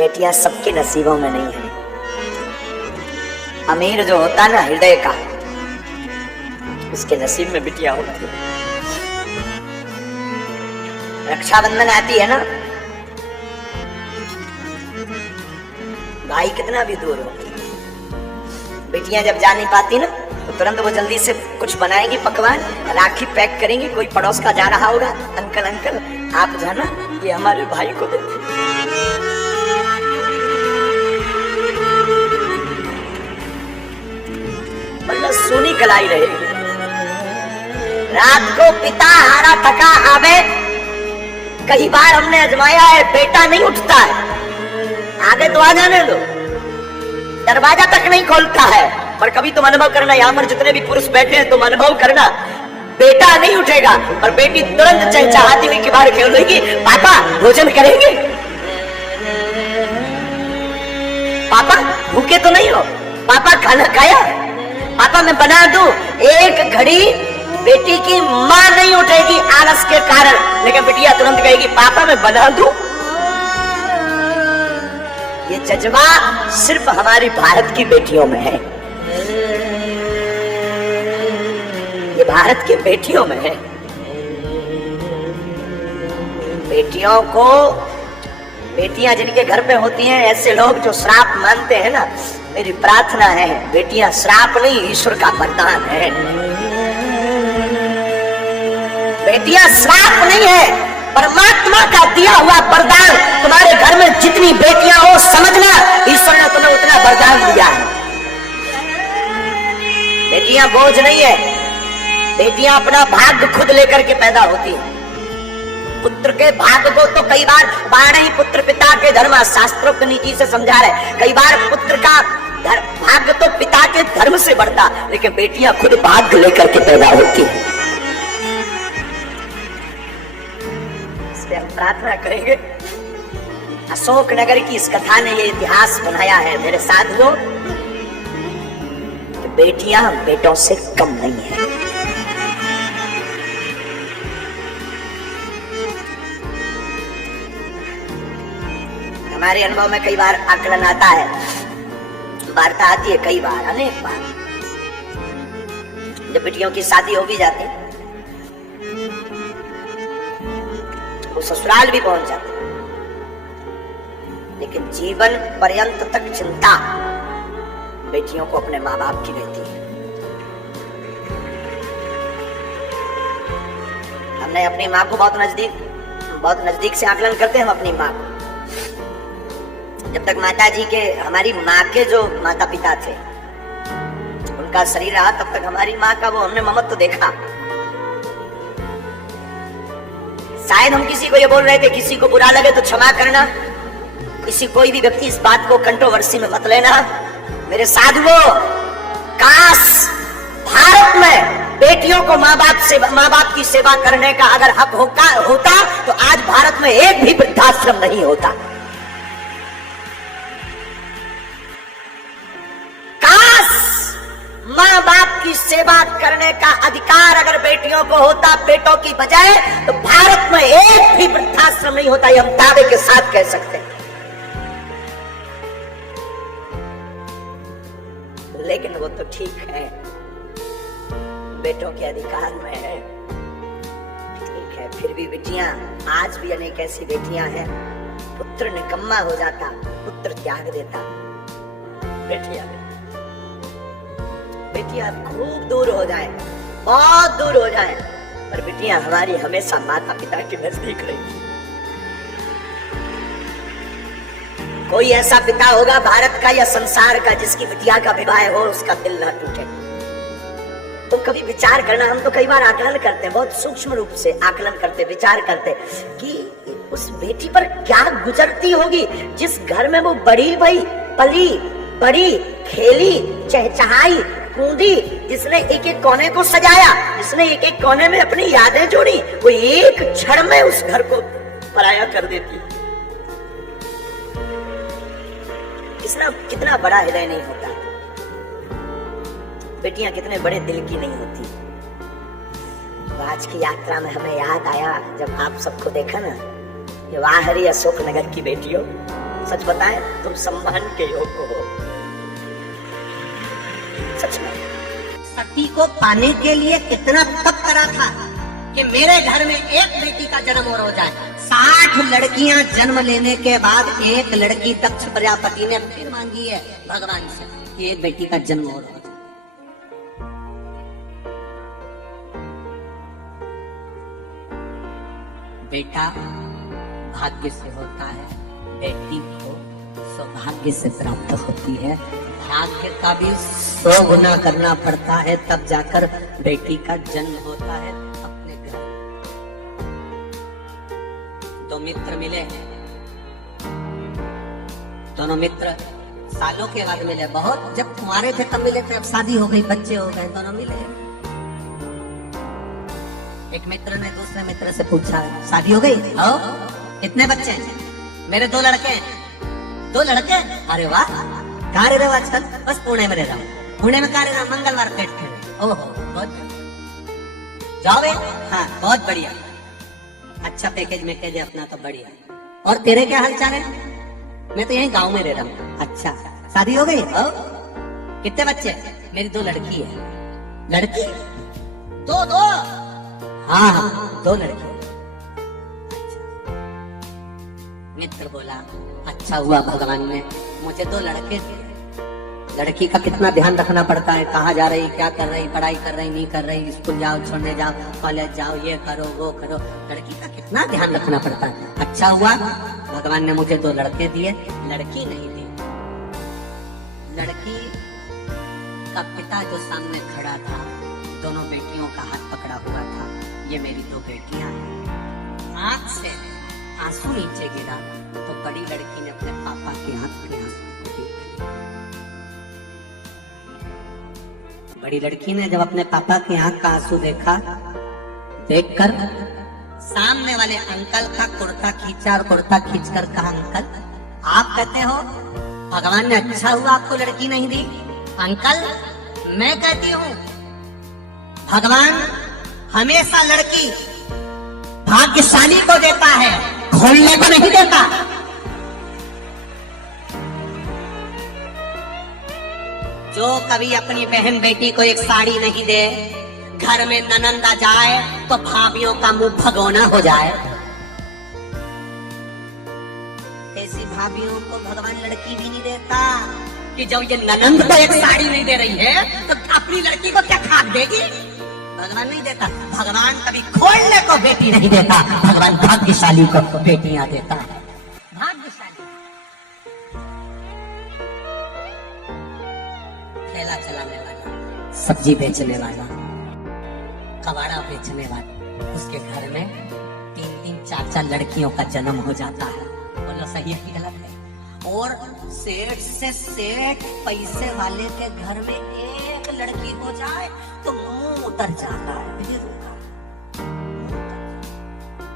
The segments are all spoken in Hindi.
बेटियां सबके नसीबों में नहीं है। अमीर जो होता ना हृदय का, उसके नसीब में बिटिया होती है। रक्षाबंधन आती है ना, भाई कितना भी दूर हो, बेटियां जब जा नहीं पाती ना तो तुरंत वो जल्दी से कुछ बनाएंगी पकवान, राखी पैक करेंगी। कोई पड़ोस का जा रहा होगा, अंकल अंकल आप जाना, ये हमारे भाई को देते। मतलब सोनी कलाई रहेगी। रात को पिता हारा थका आवे, कई बार हमने आजमाया है, बेटा नहीं उठता है, आगे तो आ जाने दो, दरवाजा तक नहीं खोलता है। पर कभी तुम अनुभव करना, यहाँ पर जितने भी पुरुष बैठे हैं तुम अनुभव करना, बेटा नहीं उठेगा और बेटी तुरंत चहचहाती हुई के बाहर खेल रही, पापा भोजन करेंगे, पापा भूखे तो नहीं हो, पापा खाना खाया, पापा मैं बना दूं। एक घड़ी बेटी की मां नहीं उठेगी आलस के कारण, लेकिन बेटिया तुरंत कहेगी पापा मैं बना दूं। ये जज्बा सिर्फ हमारी भारत की बेटियों में है, ये भारत की बेटियों में है। बेटियों को, बेटियां जिनके घर पे होती हैं, ऐसे लोग जो श्राप मानते हैं ना, मेरी प्रार्थना है बेटियां श्राप नहीं ईश्वर का वरदान है। बेटियां श्राप नहीं है, परमात्मा का दिया हुआ वरदान। तुम्हारे घर में जितनी बेटियां हो समझना ईश्वर ने तुम्हें उतना वरदान दिया है। बेटियां बोझ नहीं है, बेटियां अपना भाग्य खुद लेकर के पैदा होती है। पुत्र के भाग्य को तो कई बार बारह ही पुत्र पिता के धर्म शास्त्रोक्त नीति से समझा रहे। कई बार पुत्र का भाग्य तो पिता के धर्म से बढ़ता, लेकिन बेटियां खुद भाग्य लेकर के पैदा होती है। हम प्रार्थना करेंगे, अशोक नगर की इस कथा ने ये इतिहास बनाया है मेरे साथियों, कि बेटियां बेटों से कम नहीं है। हमारे अनुभव में कई बार आकलन आता है, वार्ता आती है, कई बार अनेक बार जब बेटियों की शादी हो भी जाती है, वो ससुराल भी पहुंच जाते, लेकिन जीवन पर्यंत तक चिंता बेटियों को अपने माँ बाप की रहती है। हमने अपनी माँ को बहुत नजदीक से आकलन करते हैं हम अपनी माँ को। जब तक माता जी के, हमारी माँ के जो माता पिता थे उनका शरीर रहा, तब तक हमारी माँ का वो हमने ममत्व देखा। शायद हम किसी को ये बोल रहे थे, किसी को बुरा लगे तो क्षमा करना, किसी कोई भी व्यक्ति इस बात को कंट्रोवर्सी में मत लेना। मेरे साधुओं, काश भारत में बेटियों को माँ बाप की सेवा करने का अगर हक होता तो आज भारत में एक भी वृद्धाश्रम नहीं होता। काश माँ बाप की सेवा करने का अधिकार अगर बेटियों को होता बेटों की बजाय, तो भारत में एक भी वृद्धाश्रम नहीं होता, ये हम दावे के साथ कह सकते हैं। लेकिन वो तो ठीक है, बेटों के अधिकार में है, ठीक है, फिर भी बेटियां, आज भी अनेक ऐसी बेटियां हैं, पुत्र निकम्मा हो जाता, पुत्र त्याग देता, बेटियां खूब दूर हो जाए, बहुत दूर हो जाए, पर बेटियां हमारी हमेशा माता पिता के नजदीक रही। कोई ऐसा पिता होगा भारत का या संसार का जिसकी बिटिया का विवाह हो उसका दिल ना टूटे। तो कभी विचार करना, हम तो कई बार आकलन करते हैं, बहुत सूक्ष्म रूप से आकलन करते, विचार करते कि उस बेटी पर क्या गुजरती होगी जिस घर में वो बड़ी भई, पली बड़ी, खेली, चहचहाई, कूदी, जिसने एक एक कोने को सजाया, जिसने एक एक कोने में अपनी यादें जोड़ी, वो एक क्षण में उस घर को पराया कर देती। कितना बड़ा हृदय नहीं होता, बेटियां कितने बड़े दिल की नहीं होती। तो आज की यात्रा में हमें याद आया जब आप सबको देखा ना, ये वाह हरी अशोक नगर की बेटियों, सच बताएं, तुम सम्मान के योग्य हो, सच में। सती को पाने के लिए कितना तप करा था कि मेरे घर में एक बेटी का जन्म और हो जाए। 60 लड़कियां जन्म लेने के बाद एक लड़की दक्ष प्रजापति ने फिर मांगी है भगवान से कि एक बेटी का जन्म और हो जाए। बेटा भाग्य से होता है, बेटी को सौभाग्य से प्राप्त होती है। भाग्य का भी 100 गुना करना पड़ता है, तब जाकर बेटी का जन्म होता है अपने घर। 2 मित्र मिले, दोनों मित्र सालों के बाद मिले। बहुत जब कुंवारे थे तब मिले थे, अब शादी हो गई, बच्चे हो गए, दोनों मिले। एक मित्र ने दूसरे मित्र से पूछा, शादी हो गई? आओ, कितने बच्चे हैं? मेरे 2 लड़के हैं। 2 लड़के? अरे वाह, कहाँ रह रहे हो आजकल? बस पुणे में रह रहा हूँ। पुणे में कहाँ रह रहा हूँ? मंगलवार पेट में। ओहो, बहुत बढ़िया। जाओ बे? हाँ, बहुत बढ़िया। अच्छा पैकेज में कह दे अपना तो बढ़िया। और तेरे क्या हाल चाल है? मैं तो यहीं गाँव में रह रहा हूँ। अच्छा, शादी हो गई? कितने बच्चे? मेरी 2 लड़की है। लड़की? 2? हाँ, 2 लड़की। मित्र बोला, अच्छा हुआ भगवान ने मुझे 2 लड़के दिए। लड़की का कितना ध्यान रखना पड़ता है, कहाँ जा रही, क्या कर रही, पढ़ाई कर रही, नहीं कर रही, स्कूल जाओ, छोड़ने जाओ, कॉलेज जाओ, ये करो, वो करो। लड़की का कितना ध्यान रखना पड़ता है। अच्छा हुआ भगवान ने मुझे 2 लड़के दिए, लड़की नहीं दी। लड़की का पिता जो सामने खड़ा था, दोनों बेटियों का हाथ पकड़ा हुआ था। ये मेरी 2 बेटियां हैं। आंख से आंसू नीचे गिरा तो बड़ी लड़की ने अपने पापा की आंख में आंसू देखे। बड़ी लड़की ने जब अपने पापा की आंख का आंसू देखा, देखकर सामने वाले अंकल का कुर्ता खींचा और कुर्ता खींचकर कहा, अंकल आप कहते हो भगवान ने अच्छा हुआ आपको लड़की नहीं दी? अंकल मैं कहती हूँ भगवान हमेशा लड़की भाग्यशाली को देता है, खोलने को नहीं देता। जो कभी अपनी बहन बेटी को एक साड़ी नहीं दे, घर में ननंद आ जाए तो भाभियों का मुंह भगोना हो जाए। ऐसी भाभियों को भगवान लड़की भी नहीं देता कि जब ये ननंद को एक साड़ी नहीं दे रही है तो अपनी लड़की को क्या खाक देगी? भगवान नहीं देता। भगवान कभी खोलने को बेटी नहीं देता, भगवान भाग्यशाली को बेटियां देता है। भाग्यशाली ठेला चलाने वाला, सब्जी बेचने वाला, कबाड़ा बेचने वाला, उसके घर में 3-3, 4-4 लड़कियों का जन्म हो जाता है। बोलो सही है कि गलत है? और सेठ से सेठ पैसे वाले के घर में एक लड़की हो जाए तो मुंह उतर जाता है,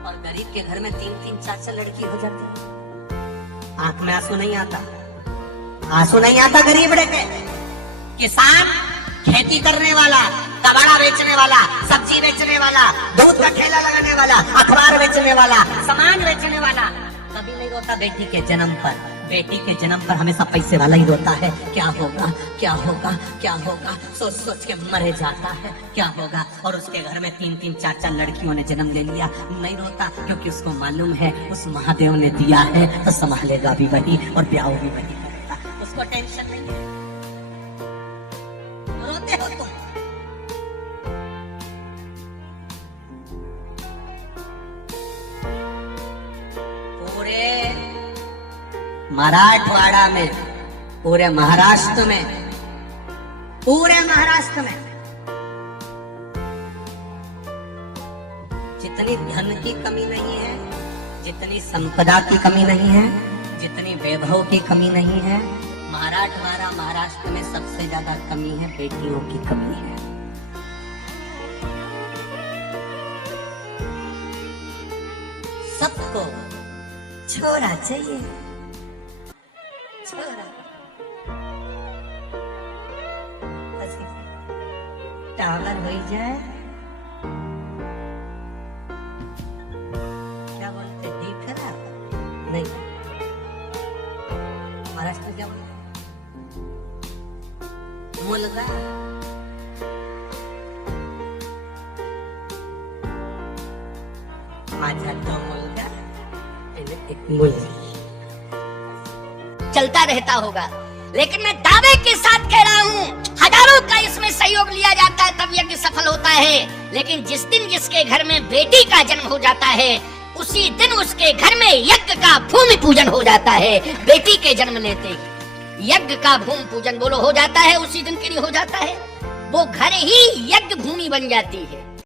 और गरीब के घर में 3-3, 4-4 लड़की हो जाती है। आंख में आंसू नहीं आता, आंसू नहीं आता गरीब के। किसान, खेती करने वाला, कबाड़ा बेचने वाला, सब्जी बेचने वाला, दूध का ठेला लगाने वाला, अखबार बेचने वाला, सामान बेचने वाला, कभी नहीं रोता बेटी के जन्म पर। बेटी के जन्म पर हमेशा पैसे वाला ही रोता है। क्या होगा, क्या होगा, क्या होगा, सोच सोच के मरे जाता है, क्या होगा। और उसके घर में 3-3, 4-4 लड़कियों ने जन्म ले लिया, नहीं रोता, क्योंकि उसको मालूम है उस महादेव ने दिया है तो संभालेगा भी वही और ब्याह भी वही करेगा। उसको टेंशन नहीं है। रोते हो तुम। पूरे मराठवाड़ा में, पूरे महाराष्ट्र में, जितनी धन की कमी नहीं है, जितनी संपदा की कमी नहीं है, जितनी वैभव की कमी नहीं है, महाराष्ट्र में सबसे ज्यादा कमी है बेटियों की कमी है। सबको छोरा चाहिए, छोरा। टावर हो जाए, क्या बोलते, दिख रहा नहीं, महाराष्ट्र में क्या बोला? मुलगा। माझा तो मुलगा, एक मुलगी। चलता रहता होगा, लेकिन मैं दावे के साथ कह रहा हूँ हजारों का इसमें सहयोग लिया जाता है तब यज्ञ सफल होता है। लेकिन जिस दिन जिसके घर में बेटी का जन्म हो जाता है उसी दिन उसके घर में यज्ञ का भूमि पूजन हो जाता है। बेटी के जन्म लेते ही यज्ञ का भूमि पूजन बोलो हो जाता है, उसी दिन के लिए हो जाता है। वो घर ही यज्ञ भूमि बन जाती है।